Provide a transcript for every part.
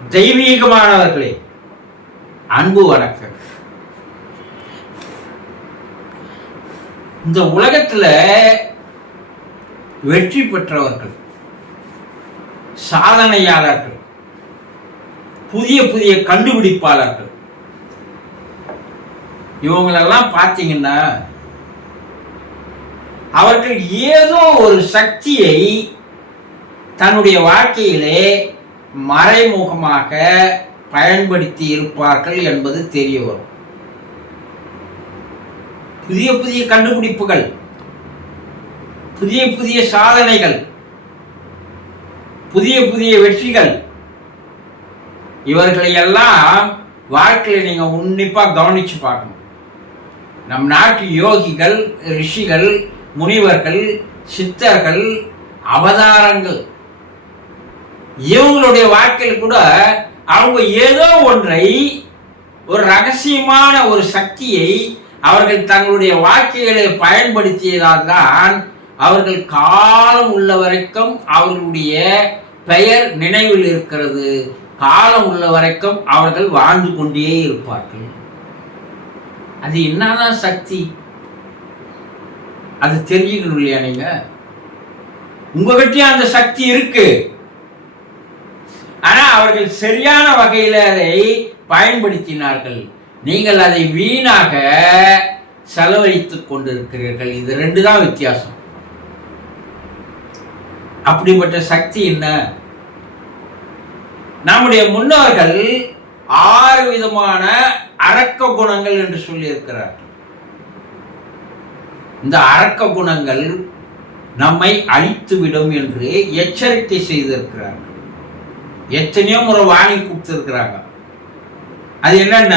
தெய்வீகமானவர்களே, அன்பு வணக்கம். இந்த உலகத்துல வெற்றி பெற்றவர்கள், சாதனையாளர்கள், புதிய புதிய கண்டுபிடிப்பாளர்கள், இவங்களெல்லாம் பார்த்தீங்கன்னா அவர்கள் ஏதோ ஒரு சக்தியை தன்னுடைய வாழ்க்கையிலே மறைமுகமாக பயன்படுத்தி இருப்பார்கள் என்பது தெரிய வரும். புதிய புதிய கண்டுபிடிப்புகள், புதிய புதிய சாதனைகள், புதிய புதிய வெற்றிகள், இவர்களை எல்லாம் வாழ்க்கையில் நீங்க உன்னிப்பா கவனிச்சு பார்க்கணும். நம் நாட்டு யோகிகள், ரிஷிகள், முனிவர்கள், சித்தர்கள், அவதாரங்கள், இவங்களுடைய வாழ்க்கையில் கூட அவங்க ஏதோ ஒன்றை, ஒரு ரகசியமான ஒரு சக்தியை அவர்கள் தங்களுடைய வாழ்க்கைகளை பயன்படுத்தியதால் தான் அவர்கள் காலம் உள்ள வரைக்கும் அவர்களுடைய பெயர் நினைவில் இருக்கிறது. காலம் உள்ள வரைக்கும் அவர்கள் வாழ்ந்து கொண்டே இருப்பார்கள். அது என்னதான் சக்தி? அது தெரிஞ்சுக்கணும் இல்லையா? நீங்க உங்ககிட்டயே அந்த சக்தி இருக்கு. ஆனா அவர்கள் சரியான வகையில் அதை பயன்படுத்தினார்கள். நீங்கள் அதை வீணாக செலவழித்துக் கொண்டிருக்கிறீர்கள். இது ரெண்டு தான் வித்தியாசம். அப்படிப்பட்ட சக்தி என்ன? நம்முடைய முன்னோர்கள் 6 விதமான அரக்க குணங்கள் என்று சொல்லி இருக்கிறார்கள். இந்த அரக்க குணங்கள் நம்மை அழித்துவிடும் என்று எச்சரிக்கை செய்திருக்கிறார்கள். எத்தனையோ முறை வாங்கி கொடுத்திருக்கிறாங்க. அது என்னென்ன?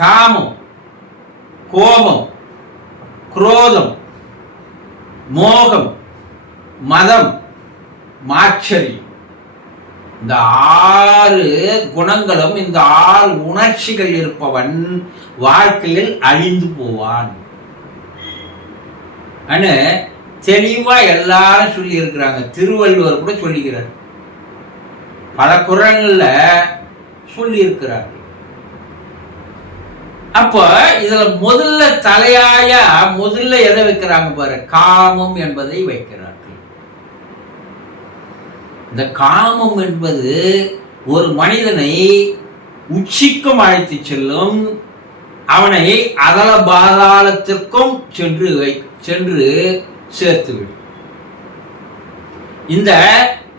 காமம், கோபம், குரோதம், மோகம், மதம், மாச்சரியம். இந்த 6 குணங்களும், இந்த 6 உணர்ச்சிகள் இருப்பவன் வாழ்க்கையில் அழிந்து போவான். தெளிவா எல்லாரும் சொல்லி இருக்கிறாங்க. திருவள்ளுவர் கூட சொல்லிக்கிறார், பல குறள்ல சொல்லி இருக்கிறார். அப்ப இதுல முதல்ல தலையாய முதல்ல எதை வைக்கிறாங்க பாரு? காமம் என்பதை வைக்கிறார்கள். இந்த காமம் என்பது ஒரு மனிதனை உச்சிக்கும் அழைத்து செல்லும். அவனை அதல பாதாளத்திற்கும் சென்று சேர்த்துவிடும். இந்த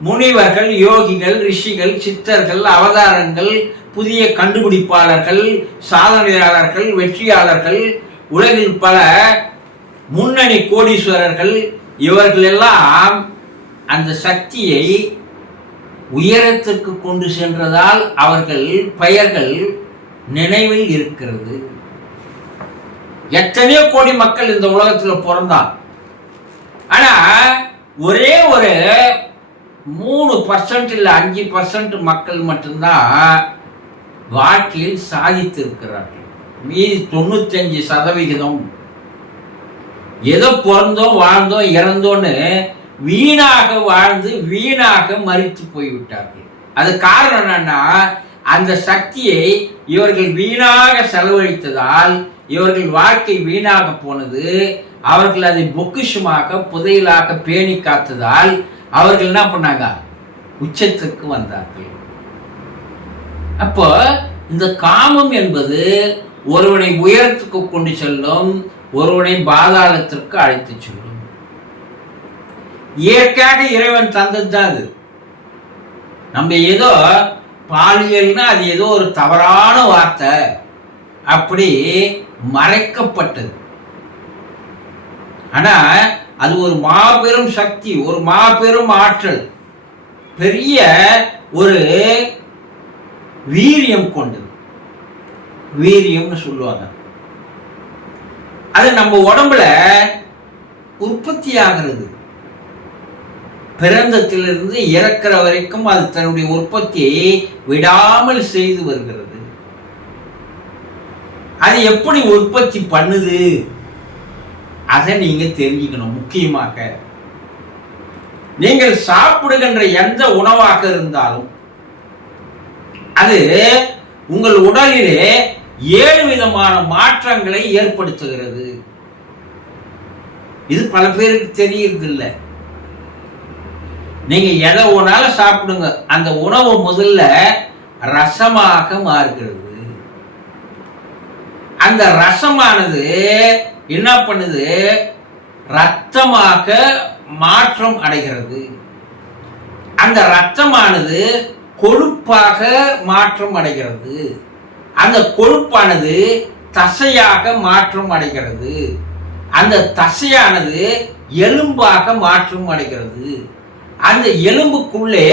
முனிவர்கள், யோகிகள், ரிஷிகள், சித்தர்கள், அவதாரங்கள், புதிய கண்டுபிடிப்பாளர்கள், சாதனையாளர்கள், வெற்றியாளர்கள், உலகில் பல முன்னணி கோடீஸ்வரர்கள், இவர்கள் எல்லாம் அந்த சக்தியை உயரத்திற்கு கொண்டு சென்றதால் அவர்கள் பெயர்கள் நினைவில் இருக்கிறது. எத்தனையோ கோடி மக்கள் இந்த உலகத்தில் பிறந்தார். ஆனா ஒரே ஒரு 3% இல்லை 5% மக்கள் மட்டும்தான் வாழ்க்கையில் சாதித்திருக்கிறார்கள். மீதி 95% ஏதோ பிறந்தோம், வாழ்ந்தோம், இறந்தோன்னு வீணாக வாழ்ந்து வீணாக மரித்து போய்விட்டார்கள். அது காரணம் என்னன்னா, அந்த சக்தியை இவர்கள் வீணாக செலவழித்ததால் இவர்கள் வாழ்க்கை வீணாக போனது. அவர்கள் அதை பொக்கிஷமாக புதையலாக பேணி காத்ததால் அவர்கள் என்ன பண்ணாங்க? உச்சத்துக்கு வந்தார்கள். அப்போ இந்த காமம் என்பது ஒருவனை உயரத்துக்கு கொண்டு செல்லும், ஒருவனை பாதாளத்திற்கு அழைத்து செல்லும். இயற்கையாக இறைவன் தந்தது தான் அது. நம்ம ஏதோ பாலியல்னா அது ஏதோ ஒரு தவறான வார்த்தை அப்படி மறைக்கப்பட்டது. ஆனா அது ஒரு மாபெரும் சக்தி, ஒரு மாபெரும் ஆற்றல், பெரிய ஒரு வீரியம் கொண்டது. வீரியம்னு சொல்லுவாங்க. அது நம்ம உடம்புல உற்பத்தி ஆகிறது. பிறந்தத்திலிருந்து இறக்கிற வரைக்கும் அது தன்னுடைய உற்பத்தியை விடாமல் செய்து வருகிறது. அது எப்படி உற்பத்தி பண்ணுது அதை நீங்க தெரிஞ்சுக்கணும். முக்கியமாக நீங்கள் சாப்பிடுகின்ற எந்த உணவாக இருந்தாலும் அது உங்கள் உடலிலே 7 விதமான மாற்றங்களை ஏற்படுத்துகிறது. இது பல பேருக்கு தெரியறது இல்லை. நீங்க எதை ஒன்னாலும் சாப்பிடுங்க, அந்த உணவு முதல்ல ரசமாக மாறுகிறது. அந்த ரசமானது என்ன பண்ணுது? இரத்தமாக மாற்றம் அடைகிறது. அந்த இரத்தமானது கொழுப்பாக மாற்றம் அடைகிறது. அந்த கொழுப்பானது தசையாக மாற்றம் அடைகிறது. அந்த தசையானது எலும்பாக மாற்றம் அடைகிறது. அந்த எலும்புக்குள்ளே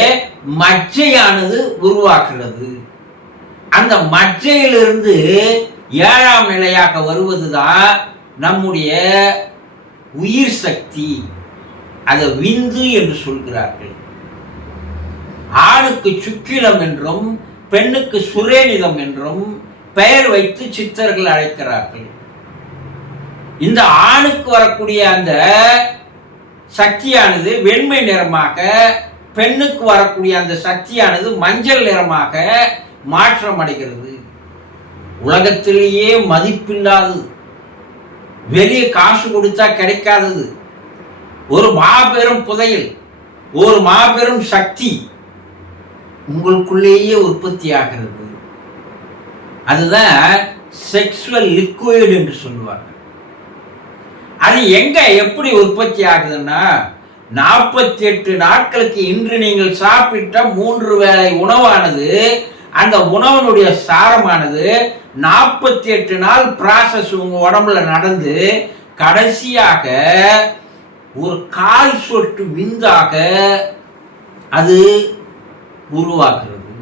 மஜ்ஜையானது உருவாக்குகிறது. அந்த மஜ்ஜையிலிருந்து 7ஆம் நிலையாக வருவதுதான் நம்முடைய உயிர் சக்தி. அதை விந்து என்று சொல்கிறார்கள். ஆணுக்கு சுக்கிலம் என்றும் பெண்ணுக்கு சுரேனிதம் என்றும் பெயர் வைத்து சித்தர்கள் அழைக்கிறார்கள். இந்த ஆணுக்கு வரக்கூடிய அந்த சக்தியானது வெண்மை நிறமாக, பெண்ணுக்கு வரக்கூடிய அந்த சக்தியானது மஞ்சள் நிறமாக மாற்றம் அடைகிறது. உலகத்திலேயே மதிப்பில்லாதது, வெளியே காசு கொடுத்தா கிடைக்காதது, ஒரு மாபெரும் புதையல், ஒரு மாபெரும் சக்தி உங்களுக்குள்ளேயே உற்பத்தி ஆகிறது. அதுதான் செக்சுவல் லிக்விட் என்று சொல்லுவார்கள். அது எங்க எப்படி உற்பத்தி ஆகுதுன்னா, 48 நாட்களுக்கு இன்று நீங்கள் சாப்பிட்ட 3 வேளை உணவானது, அந்த உணவனுடைய சாரமானது 48 நாள் ப்ராசஸ் உங்க உடம்புல நடந்து கடைசியாக ஒரு 1/4 சொட்டு விந்தாக அது உருவாக்குறது.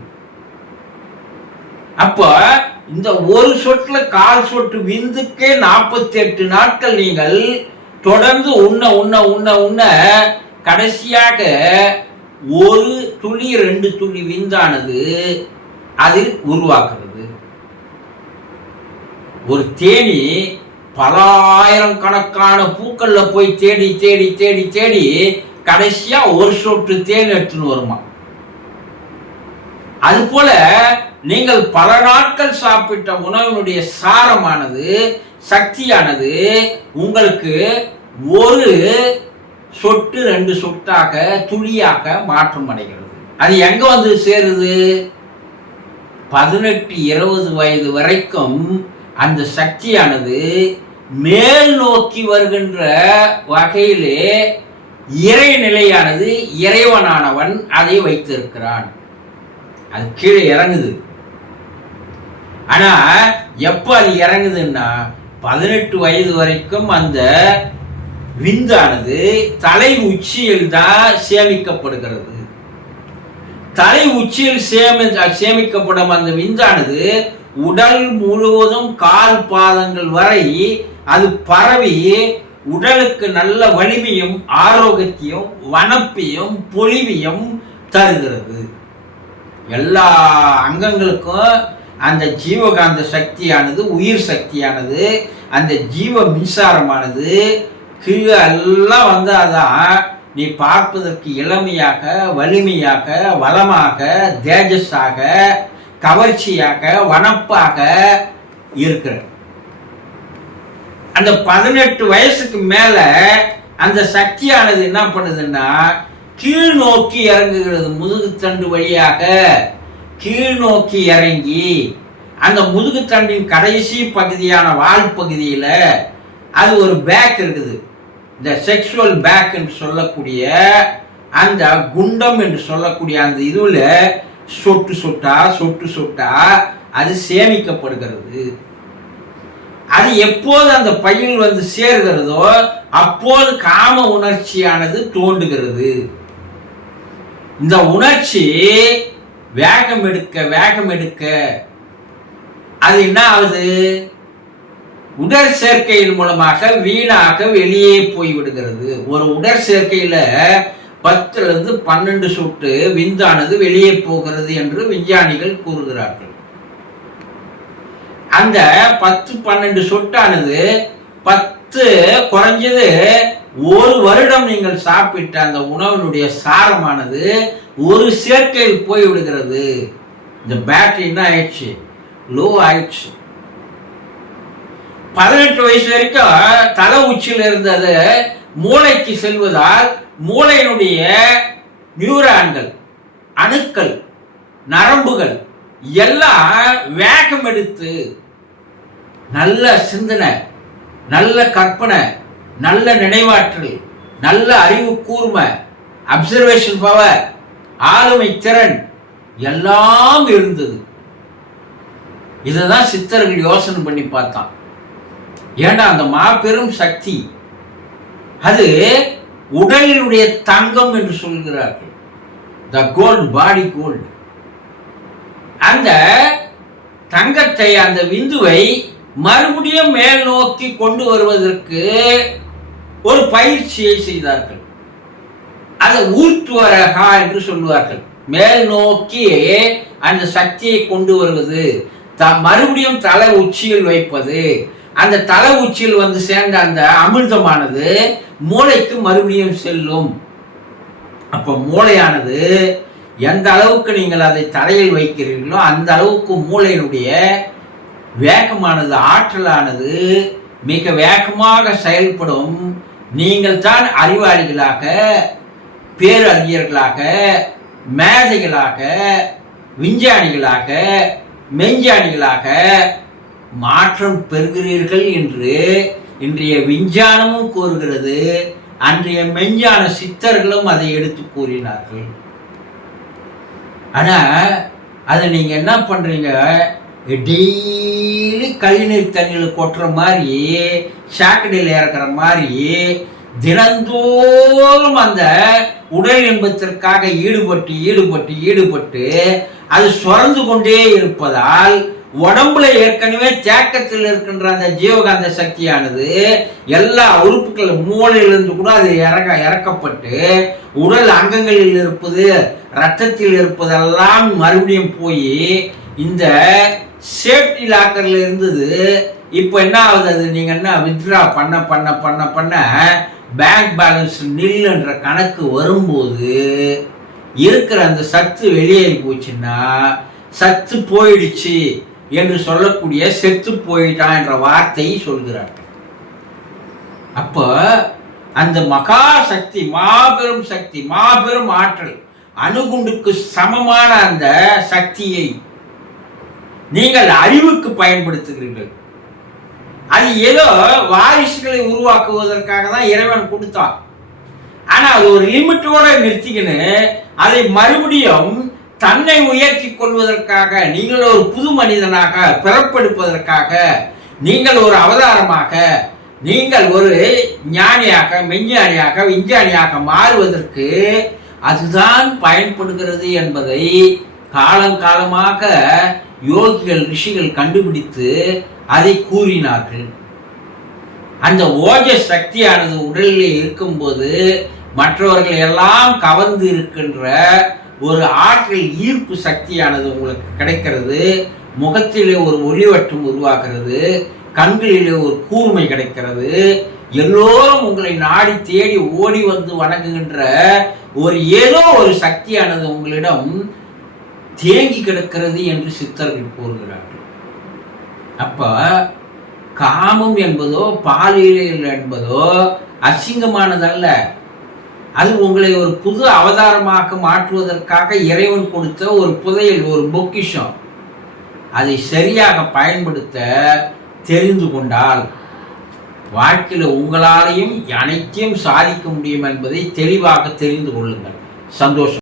அப்ப இந்த ஒரு சொட்டுல 1/4 சொட்டு விந்துக்கே 48 நாட்கள் நீங்கள் தொடர்ந்து உண்ண உண்ண உண்ண உண்ண கடைசியாக ஒரு துளி 2 துளி விந்தானது அதில் உருவாக்குறது. ஒரு தேனி பல ஆயிரக்கணக்கான பூக்கள்ல போய் தேடி தேடி தேடி தேடி கடைசியா ஒரு சொட்டு தேன் எடுத்துன்னு வருமா. அது போல நீங்கள் பல நாட்கள் சாப்பிட்ட உணவினுடைய சாரமானது, சக்தியானது உங்களுக்கு ஒரு சொட்டு 2 சொட்டாக துளியாக மாற்றம் அடைகிறது. அது எங்க வந்து சேருது? 18-20 வயது வரைக்கும் அந்த சக்தியானது மேல் நோக்கி வருகின்ற வகையிலே இறைநிலையானது இறைவனானவன் அதை வைத்திருக்கிறான். அது கீழே இறங்குது. ஆனா எப்ப அது இறங்குதுன்னா 18 வயது வரைக்கும் அந்த விந்தானது தலை உச்சியில் தான் சேமிக்கப்படுகிறது. தலை உச்சியில் சேமிக்கப்படும் அந்த விந்தானது உடல் முழுவதும் கால் பாதங்கள் வரை அது பரவி உடலுக்கு நல்ல வலிமையும் ஆரோக்கியத்தையும் வனப்பையும் பொலிவையும் தருகிறது. எல்லா அங்கங்களுக்கும் அந்த ஜீவகாந்த சக்தியானது, உயிர் சக்தியானது, அந்த ஜீவ மின்சாரமானது கீழே எல்லாம் வந்தாதான் நீ பார்ப்பதற்கு இளமையாக, வலிமையாக, வளமாக, தேஜஸாக, கவர்ச்சியாக, வனப்பாக இருக்கிற. அந்த 18 வயசுக்கு மேல அந்த சக்தியானது என்ன பண்ணுதுன்னா கீழ் நோக்கி இறங்குகிறது. முதுகுத்தண்டு வழியாக கீழ் நோக்கி இறங்கி அந்த முதுகுத்தண்டின் கடைசி பகுதியான வால் பகுதியில அது ஒரு பேக் இருக்குது. இந்த செக்ஷுவல் பேக் என்று சொல்லக்கூடிய அந்த குண்டம் என்று சொல்லக்கூடிய அந்த இதுல சொட்டு சொட்டா சொட்டு சொட்டா அது சேமிக்கப்படுகிறது. அது எப்போது அந்த பையில் வந்து சேர்கிறதோ அப்போது காம உணர்ச்சியானது தோன்றுகிறது. இந்த உணர்ச்சி வேகம் எடுக்க வேகம் எடுக்க அது என்ன ஆகுது? உடற் சேர்க்கையின் மூலமாக வீணாக வெளியே போய்விடுகிறது. ஒரு உடற் சேர்க்கையில 10 - 12 சொட்டு விந்தானது வெளியே போகிறது என்று விஞ்ஞானிகள் கூறுகிறார்கள். அந்த 10-12 சொட்டானது 10 குறைஞ்சது 1 வருடம் நீங்கள் சாப்பிட்ட அந்த உணவினுடைய சாரமானது ஒரு சேர்க்கையில் போய்விடுகிறது. இந்த பேட்டரி என்ன ஆயிடுச்சு, லோ ஆயிடுச்சு. 18 வயசு வரைக்கும் தலை உச்சியில் இருந்தது மூளைக்கு செல்வதால் மூளையினுடைய நியூரான்கள், அணுக்கள், நரம்புகள் எல்லாம் வேகம் எடுத்து நல்ல சிந்தனை, நல்ல கற்பனை, நல்ல நினைவாற்றல், நல்ல அறிவு கூர்மை, அப்சர்வேஷன் பவர், ஆளுமை திறன் எல்லாம் இருந்தது. இதுதான் சித்தர்கள் யோசனை பண்ணி பார்த்தான். ஏண்டா அந்த மாபெரும் சக்தி அது உடலினுடைய தங்கம் என்று சொல்கிறார்கள். த கோல்டு, பாடி கோல்டு. அந்த தங்கத்தை, அந்த விந்துவை மறுபடியும் மேல் நோக்கி கொண்டு வருவதற்கு ஒரு பயிற்சியை செய்தார்கள். அதை ஊர்த்துவரகா என்று சொல்லுவார்கள். மேல் நோக்கி அந்த சக்தியை கொண்டு வருவது, மறுபடியும் தலை உச்சியில் வைப்பது. அந்த தலை உச்சியில் வந்து சேர்ந்த அந்த அமிர்தமானது மூளைக்கு மறுபடியும் செல்லும். அப்ப மூளையானது எந்த அளவுக்கு நீங்கள் அதை தரையில் வைக்கிறீர்களோ அந்த அளவுக்கு மூளையினுடைய வேகமானது, ஆற்றலானது மிக வேகமாக செயல்படும். நீங்கள் தான் அறிவாளிகளாக, பேரறிஞர்களாக, மேதைகளாக, விஞ்ஞானிகளாக, மெஞ்ஞானிகளாக மாற்றம் பெறுகிறீர்கள் என்று இன்றைய விஞ்ஞானமும் கூறுகிறது. அன்றைய மெஞ்ஞான சித்தர்களும் அதை எடுத்து கூறினார்கள். ஆனா அதை நீங்க என்ன பண்றீங்க, டெய்லி கழிநீர் தண்ணியில் கொட்டுற மாதிரி, சாக்கடையில் இறக்குற மாதிரி தினந்தோறும் அந்த உடல் இன்பத்திற்காக ஈடுபட்டு ஈடுபட்டு ஈடுபட்டு அது சுரந்து கொண்டே இருப்பதால் உடம்புல ஏற்கனவே தேக்கத்தில் இருக்கின்ற அந்த ஜீவகாந்த சக்தியானது எல்லா உறுப்புகள், மூளையிலிருந்து கூட அது இறக்கப்பட்டு உடல் அங்கங்களில் இருப்பது, ரத்தத்தில் இருப்பதெல்லாம் மறுபடியும் போய் இந்த சேஃப்டி லாக்கர்ல இருந்தது இப்போ என்ன ஆகுது, அது நீங்க என்ன வித்ட்ரா பண்ண பண்ண பண்ண பண்ண பேங்க் பேலன்ஸ் நில் என்ற கணக்கு வரும்போது இருக்கிற அந்த சத்து வெளியேறி போச்சுன்னா சத்து போயிடுச்சு என்று சொல்லக்கூடிய செத்து போயிட்டான் என்ற வார்த்தையை சொல்கிறார்கள். அப்போ அந்த மகா சக்தி, மாபெரும் சக்தி, மாபெரும் ஆற்றல், அணுகுண்டுக்கு சமமான அந்த சக்தியை நீங்கள் அறிவுக்கு பயன்படுத்துகிறீர்கள். அது ஏதோ வாரிசுகளை உருவாக்குவதற்காக தான் இறைவன் கொடுத்தான். ஆனா அது ஒரு லிமிட்டோட நிறுத்திக்கின்னு அதை மறுபடியும் தன்னை உயர்த்தி கொள்வதற்காக, நீங்கள் ஒரு புது மனிதனாக பிறப்பெடுப்பதற்காக, நீங்கள் ஒரு அவதாரமாக, நீங்கள் ஒரு ஞானியாக, மெஞ்ஞானியாக, விஞ்ஞானியாக மாறுவதற்கு அதுதான் பயன்படுகிறது என்பதை காலங்காலமாக யோகிகள், ரிஷிகள் கண்டுபிடித்து அதை கூறினார்கள். அந்த ஓஜஸ் சக்தியானது உடலிலே இருக்கும்போது மற்றவர்கள் எல்லாம் கவர்ந்து இருக்கின்ற ஒரு ஆற்றல் ஈர்ப்பு சக்தியானது உங்களுக்கு கிடைக்கிறது. முகத்திலே ஒரு ஒளிவட்டம் உருவாகிறது, கண்களிலே ஒரு கூர்மை கிடைக்கிறது. எல்லோரும் உங்களை நாடி தேடி ஓடி வந்து வணங்குகின்ற ஒரு ஏதோ ஒரு சக்தியானது உங்களிடம் தேங்கி கிடக்கிறது என்று சித்தர்கள் கூறுகிறார்கள். அப்ப காமம் என்பதோ பாலியல் என்பதோ அசிங்கமானதல்ல. அது உங்களை ஒரு புது அவதாரமாக மாற்றுவதற்காக இறைவன் கொடுத்த ஒரு புதையல், ஒரு பொக்கிஷம். அதை சரியாக பயன்படுத்த தெரிந்து கொண்டால் வாழ்க்கையில் உங்களாலையும் அனைத்தையும் சாதிக்க முடியும் என்பதை தெளிவாக தெரிந்து கொள்ளுங்கள். சந்தோஷம்.